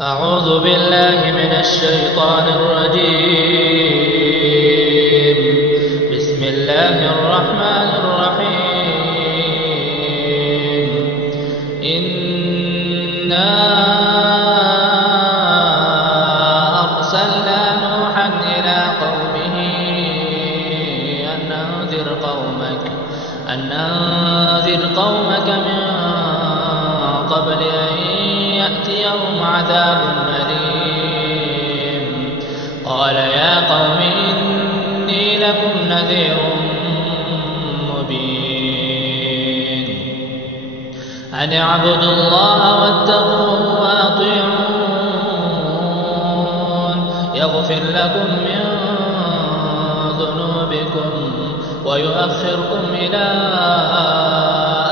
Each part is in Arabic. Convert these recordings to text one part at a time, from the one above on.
أعوذ بالله من الشيطان الرجيم. بسم الله الرحمن الرحيم. إنا أرسلنا نوحا إلى قومه أن أنذر قومك من قبل أن يأتيهم عذاب أليم. قال يا قوم إني لكم نذير مبين أن اعبدوا الله واتقوه وأطيعون يغفر لكم من ذنوبكم ويؤخركم إلى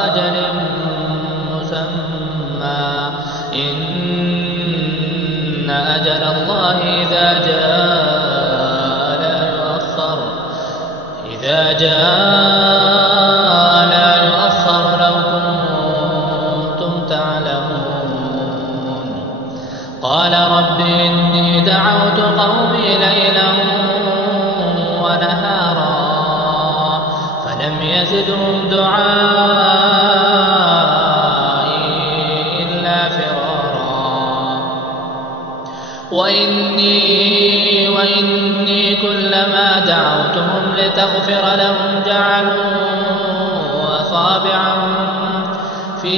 أجل مسمى إن أجل الله إذا جاء لا يؤخر لو كنتم تعلمون. قال رب إني دعوت قومي ليلا ونهارا فلم يزدهم دعائي إلا فرارا. وإني كلما دعوتهم لتغفر لهم جعلوا أصابعهم في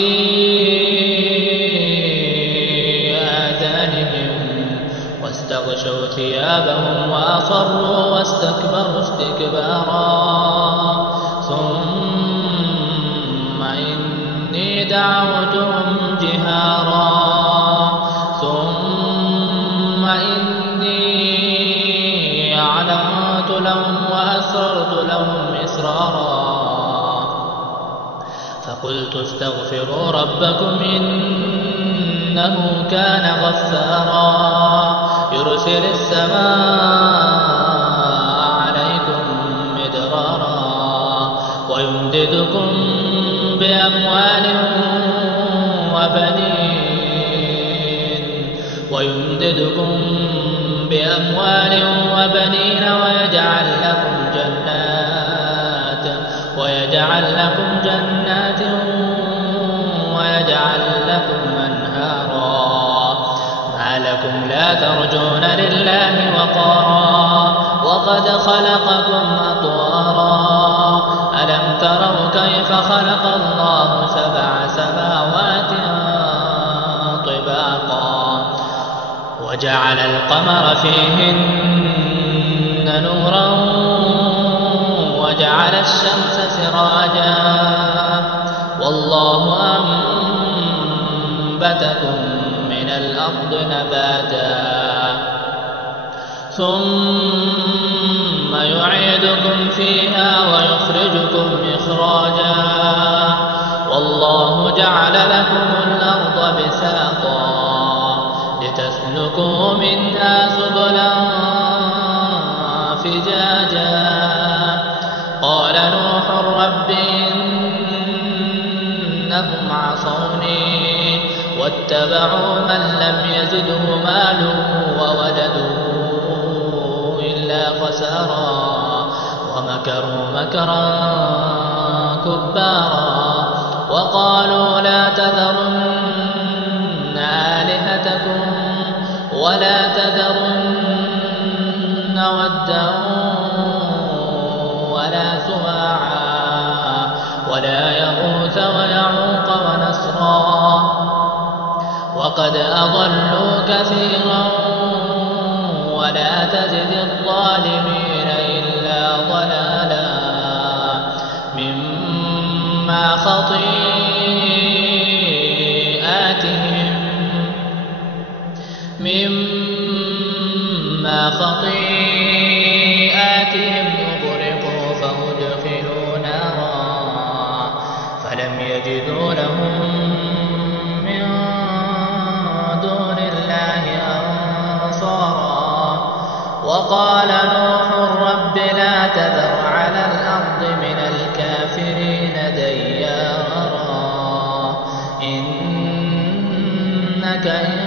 آذانهم واستغشوا ثيابهم وأصروا واستكبروا استكبارا. ثم إني دعوتهم جهارا ثم إني أعلنت لهم وأسررت لهم إسرارا. فقلت استغفروا ربكم إنه كان غفارا يرسل السماء عليكم مدرارا ويمددكم بأموال وبنين ويجعل لكم جنات ويجعل لكم أنهارا. ما لكم لا ترجون لله وقارا وقد خلقكم أطوارا. ألم تروا كيف خلق الله 7 سماوات طباقا وجعل القمر فيهن نورا وجعل الشمس سراجا والله أنبتكم من الأرض نباتا ثم يعيدكم فيها ويخرجكم إخراجا والله جعل لكم الأرض بساطا لتسلكوا منها سبلا فجاجا. قال نوح رب إنهم عصوني واتبعوا من لم يزده ماله وولده إلا خسارا ومكروا مكرا كبارا وقالوا لا تذرن آلهتكم ولا تذرن ودا ولا سواعا ولا يغوث ويعوق ونسرا وقد أضلوا كثيرا ولا تزد الظالمين إلا ضلالا. مما خطيئاتهم أغرقوا فأدخلوا نارا فلم يجدوا لهم من دون الله أنصارا. وقال نوح رب لا تذر على الأرض من الكافرين ديارا إنك إن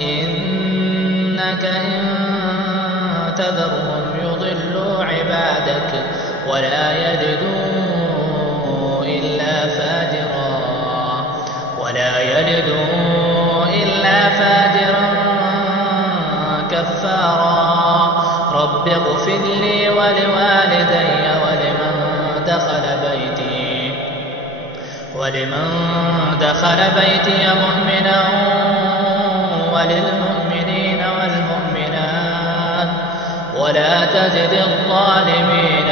إنك إن تذرهم يضلوا عبادك ولا يلدوا إلا فاجرا كفارا. رب اغفر لي ولوالدي ولمن دخل بيتي مؤمنا وللمؤمنين والمؤمنات ولا تزد الظالمين